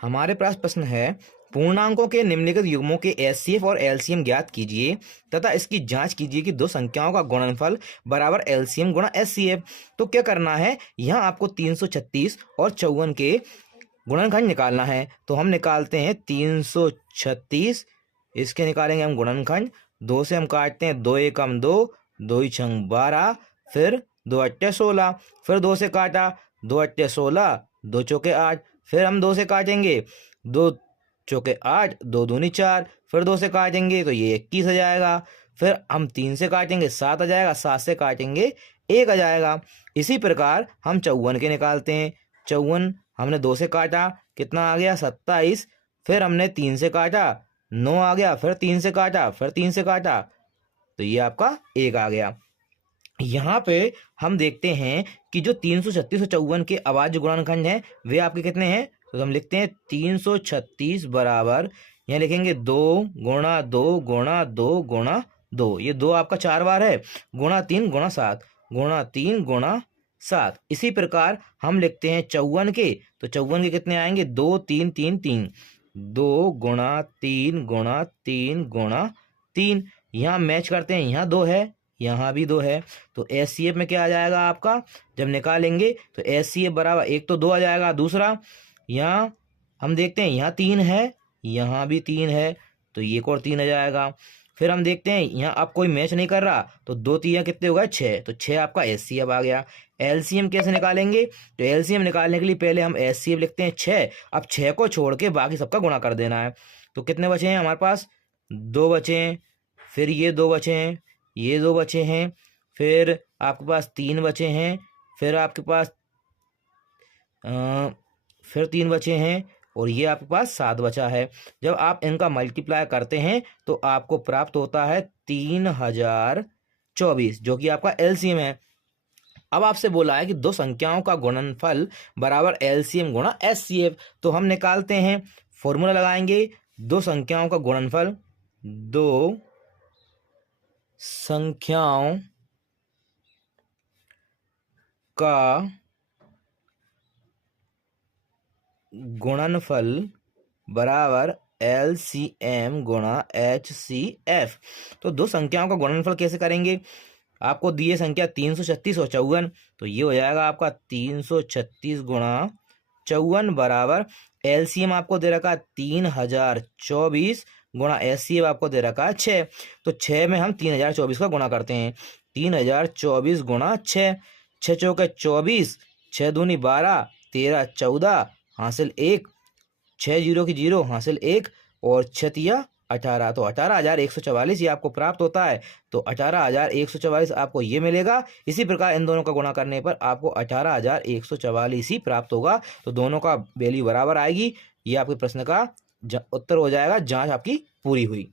हमारे पास प्रश्न है, पूर्णांकों के निम्नलिखित युग्मों के एचसीएफ और एलसीएम ज्ञात कीजिए तथा इसकी जांच कीजिए कि दो संख्याओं का गुणनफल बराबर एलसीएम गुणा एचसीएफ। तो क्या करना है, यहाँ आपको 336 और 54 के गुणनखंड निकालना है। तो हम निकालते हैं 336, इसके निकालेंगे हम गुणनखंड। 2 से हम काटते हैं, 2 एकम 2, 2 छंग 12, फिर 2 अट्टे 16, फिर 2 से काटा, 2 अट्टे 16, 2 चौके 8, फिर हम 2 से काटेंगे, 2 चौके 8, 2 दूनी 4, फिर 2 से काटेंगे तो ये 21 आ जाएगा। फिर हम 3 से काटेंगे 7 आ जाएगा, 7 से काटेंगे 1 आ जाएगा। इसी प्रकार हम 54 के निकालते हैं। 54 हमने 2 से काटा, कितना आ गया 27, फिर हमने 3 से काटा 9 आ गया, फिर 3 से काटा, फिर 3 से काटा तो ये आपका 1 आ गया। यहाँ पे हम देखते हैं कि जो 336 और 54 के अभाज्य गुणनखंड हैं वे आपके कितने हैं। तो हम लिखते हैं 336 बराबर, यहाँ लिखेंगे 2 गुणा 2 गुणा 2 गुणा 2, ये 2 आपका 4 बार है, गुणा 3 गुणा 7, गुणा 3 गुणा 7। इसी प्रकार हम लिखते हैं 54 के, तो 54 के कितने आएंगे, 2 3 3 3, 2 गुणा 3 गुणा 3 गुणा 3। यहाँ मैच करते हैं, यहाँ 2 है, यहाँ भी 2 है, तो एचसीएफ में क्या आ जाएगा आपका, जब निकालेंगे तो एचसीएफ बराबर, एक तो 2 आ जाएगा, दूसरा यहाँ हम देखते हैं यहाँ 3 है, यहाँ भी 3 है, तो ये एक और 3 आ जाएगा। फिर हम देखते हैं यहाँ अब कोई मैच नहीं कर रहा, तो 2 3 कितने हो गए 6, तो 6 आपका एचसीएफ आ गया। एलसीएम कैसे निकालेंगे, तो एलसीएम निकालने के लिए पहले हम एचसीएफ लिखते हैं 6, अब 6 को छोड़ के बाकी सबका गुणा कर देना है। तो कितने बचे हैं हमारे पास, 2 बचे हैं, फिर ये 2 बचे हैं, ये 2 बचे हैं, फिर आपके पास 3 बचे हैं, फिर आपके पास फिर 3 बचे हैं, और ये आपके पास 7 बचा है। जब आप इनका मल्टीप्लाई करते हैं तो आपको प्राप्त होता है 3024, जो कि आपका एलसीएम है। अब आपसे बोला है कि दो संख्याओं का गुणनफल बराबर एलसीएम गुणा एचसीएफ। तो हम निकालते हैं, फॉर्मूला लगाएंगे, दो संख्याओं का गुणनफल, दो संख्याओं का गुणनफल बराबर एलसीएम गुणा एचसीएफ। तो दो संख्याओं का गुणनफल कैसे करेंगे, आपको दिए संख्या 336 और 54, तो ये हो जाएगा आपका 336 गुणा 54 बराबर एलसीएम आपको दे रखा 3024 गुणा एचसीएफ आपको दे रखा है 6। तो 6 में हम 3024 का गुणा करते हैं, 3024 गुणा 6, 6 चौके 24, 6 दूनी 12, 13 14, हासिल 1, 6 जीरो की 0 हासिल 1, और 6 तिया 18, तो 18,144 ये आपको प्राप्त होता है। तो 18,144 आपको ये मिलेगा। इसी प्रकार इन दोनों का गुणा करने पर आपको 18,144 ही प्राप्त होगा। तो दोनों का वैल्यू बराबर आएगी। ये आपके प्रश्न का उत्तर हो जाएगा। जांच आपकी पूरी हुई।